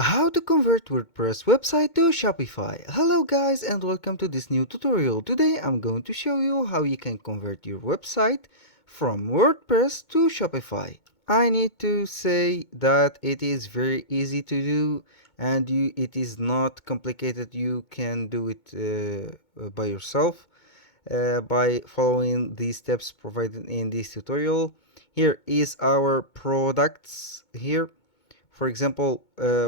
How to convert WordPress website to Shopify. Hello guys and welcome to this new tutorial. Today I'm going to show you how you can convert your website from WordPress to Shopify. I need to say that it is very easy to do and it is not complicated. You can do it by yourself by following the steps provided in this tutorial. Here is our products here. For example,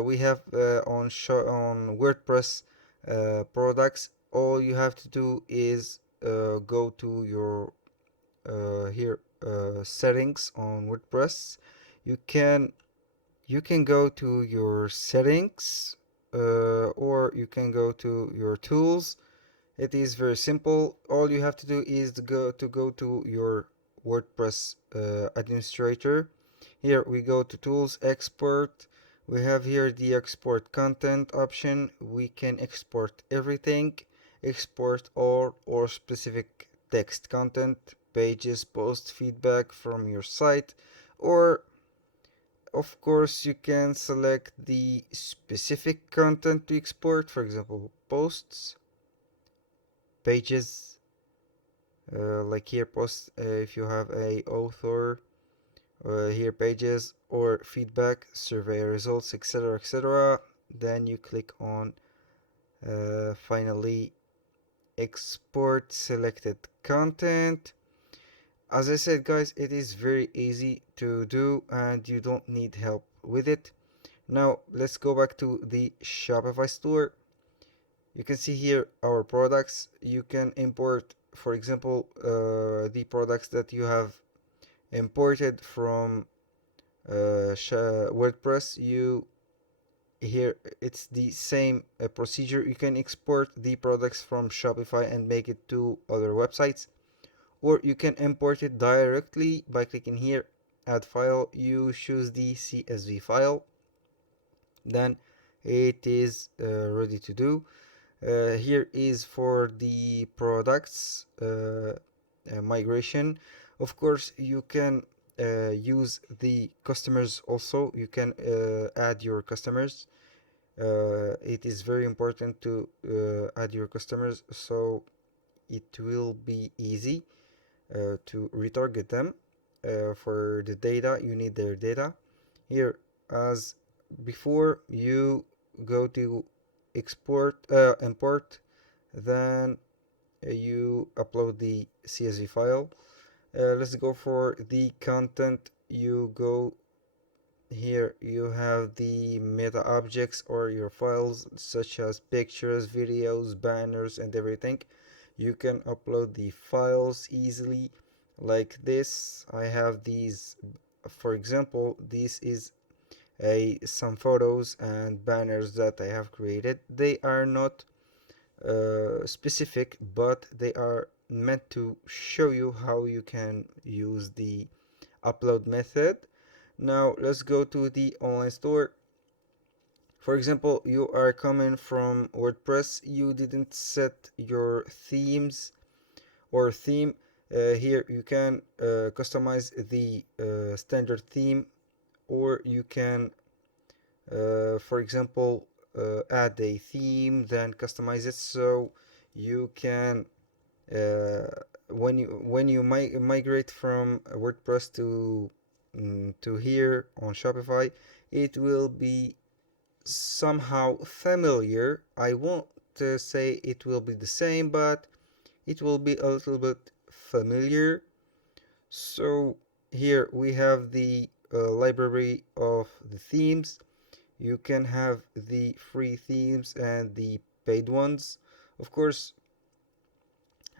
we have on WordPress products. All you have to do is go to your here settings on WordPress. You can you can go to your settings or you can go to your tools. It is very simple. All you have to do is to go to your WordPress administrator. Here we go to tools, export. We have here the export content option. We can export everything, export all or specific text content, pages, posts, feedback from your site, or of course you can select the specific content to export, for example, posts, pages, like here posts if you have a author, here pages or feedback, survey results, etc, etc. Then you click on finally export selected content. As I said guys, it is very easy to do and you don't need help with it. Now let's go back to the Shopify store. You can see here our products. You can import, for example, the products that you have imported from WordPress. You here it's the same procedure. You can export the products from Shopify and make it to other websites, or you can import it directly by clicking here, add file. You choose the CSV file, then it is ready to do. Here is for the products migration. Of course you can use the customers also. You can add your customers. It is very important to add your customers, so it will be easy to retarget them. For the data, you need their data. Here, as before, you go to import, then you upload the CSV file. Let's go for the content. You go here, you have the meta objects or your files such as pictures, videos, banners and everything. You can upload the files easily like this. I have these, for example, this is some photos and banners that I have created. They are not specific, but they are meant to show you how you can use the upload method. Now let's go to the online store. For example, you are coming from WordPress, you didn't set your themes or theme. Here you can customize the standard theme, or you can for example add a theme, then customize it. So you can when you migrate from WordPress to here on Shopify, it will be somehow familiar. I won't say it will be the same, but it will be a little bit familiar. So here we have the library of the themes. You can have the free themes and the paid ones. Of course,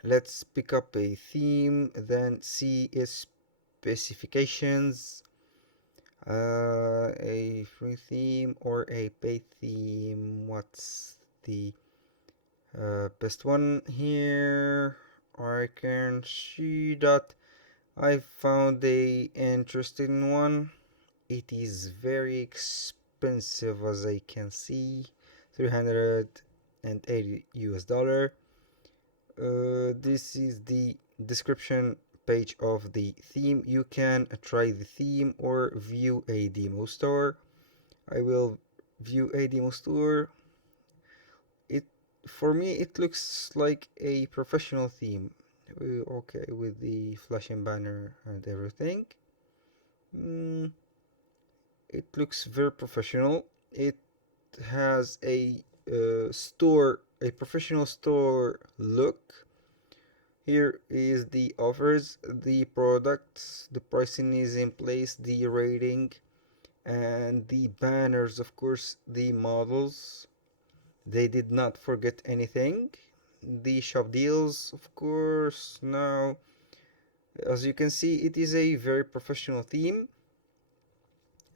let's pick up a theme, then see its specifications. A free theme or a paid theme. What's the best one here? I can see that I found a interesting one. It is very expensive, as I can see, 380 US dollar. This is the description page of the theme. You can try the theme or view a demo store. I will view a demo store. It For me it looks like a professional theme. Okay, with the flashing banner and everything. Mm, it looks very professional. It has a professional store look. Here is the offers, the products, the pricing is in place, the rating, and the banners, of course, the models. They did not forget anything. The shop deals, of course. Now, as you can see, it is a very professional theme.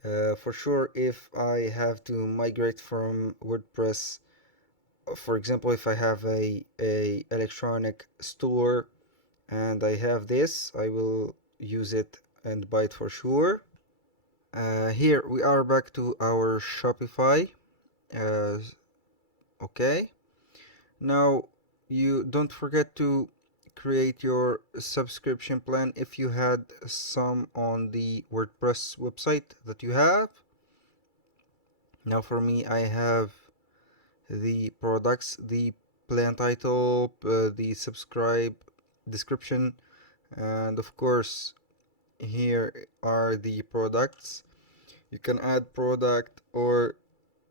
For sure, if I have to migrate from WordPress, for example, if I have a electronic store and I have this, I will use it and buy it for sure. Here we are back to our Shopify. Uh, okay. Now you don't forget to create your subscription plan if you had some on the WordPress website that you have. Now for me, I have the products, the plan title, the subscribe description, and of course here are the products. You can add product or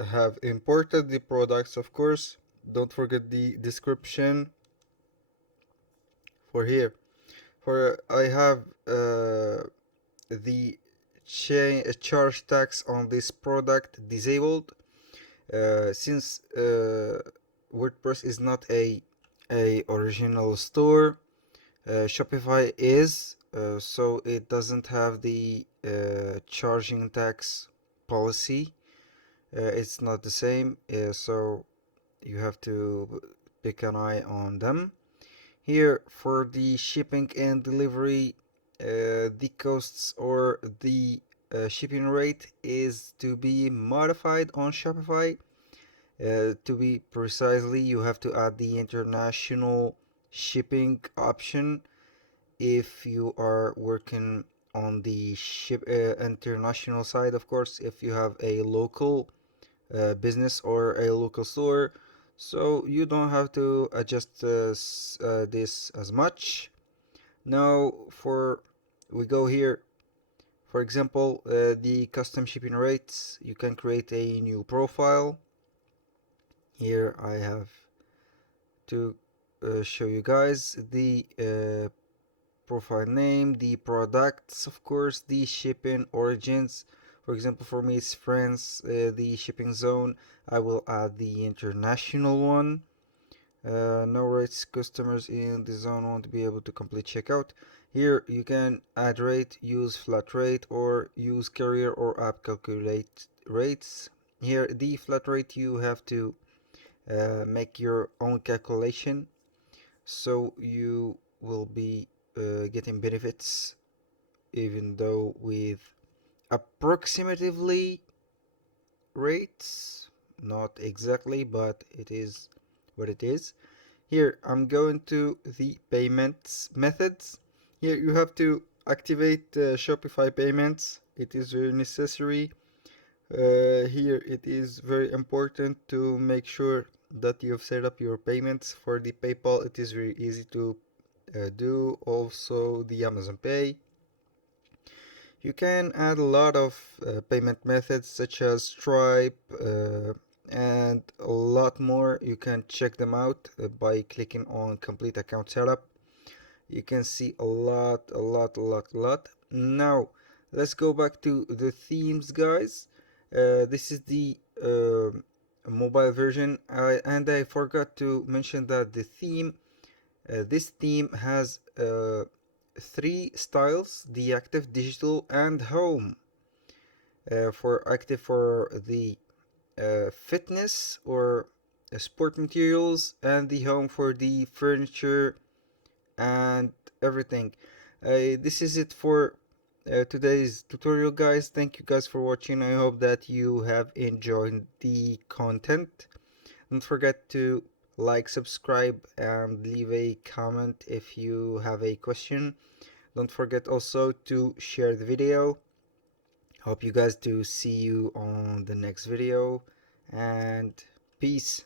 have imported the products, of course. Don't forget the description for here. For I have the charge tax on this product disabled, since WordPress is not a original store. Shopify is, so it doesn't have the charging tax policy. It's not the same, so you have to pick an eye on them. Here for the shipping and delivery, the costs or the shipping rate is to be modified on Shopify. To be precisely, you have to add the international shipping option if you are working on the international side. Of course, if you have a local business or a local store, so you don't have to adjust this as much. Now for we go here, for example, the custom shipping rates. You can create a new profile. Here I have to show you guys the profile name, the products, of course, the shipping origins. For example, for me it's France, the shipping zone. I will add the international one. No rates, customers in the zone won't be able to complete checkout. Here you can add rate, use flat rate, or use carrier or app calculate rates. Here the flat rate, you have to make your own calculation, so you will be getting benefits, even though with approximately rates, not exactly, but it is what it is. Here I'm going to the payments methods. Here you have to activate Shopify payments. It is very necessary. Here it is very important to make sure that you've set up your payments. For the PayPal, it is very easy to do. Also the Amazon Pay. You can add a lot of payment methods such as Stripe and a lot more. You can check them out by clicking on complete account setup. You can see a lot. Now let's go back to the themes, guys. This is the mobile version, and I forgot to mention that the theme, this theme has three styles: the active, digital, and home. For active, for the fitness or sport materials, and the home for the furniture and everything. This is it for today's tutorial, guys. Thank you guys for watching. I hope that you have enjoyed the content. Don't forget to like, subscribe, and leave a comment if you have a question. Don't forget also to share the video. Hope you guys to see you on the next video. and peace.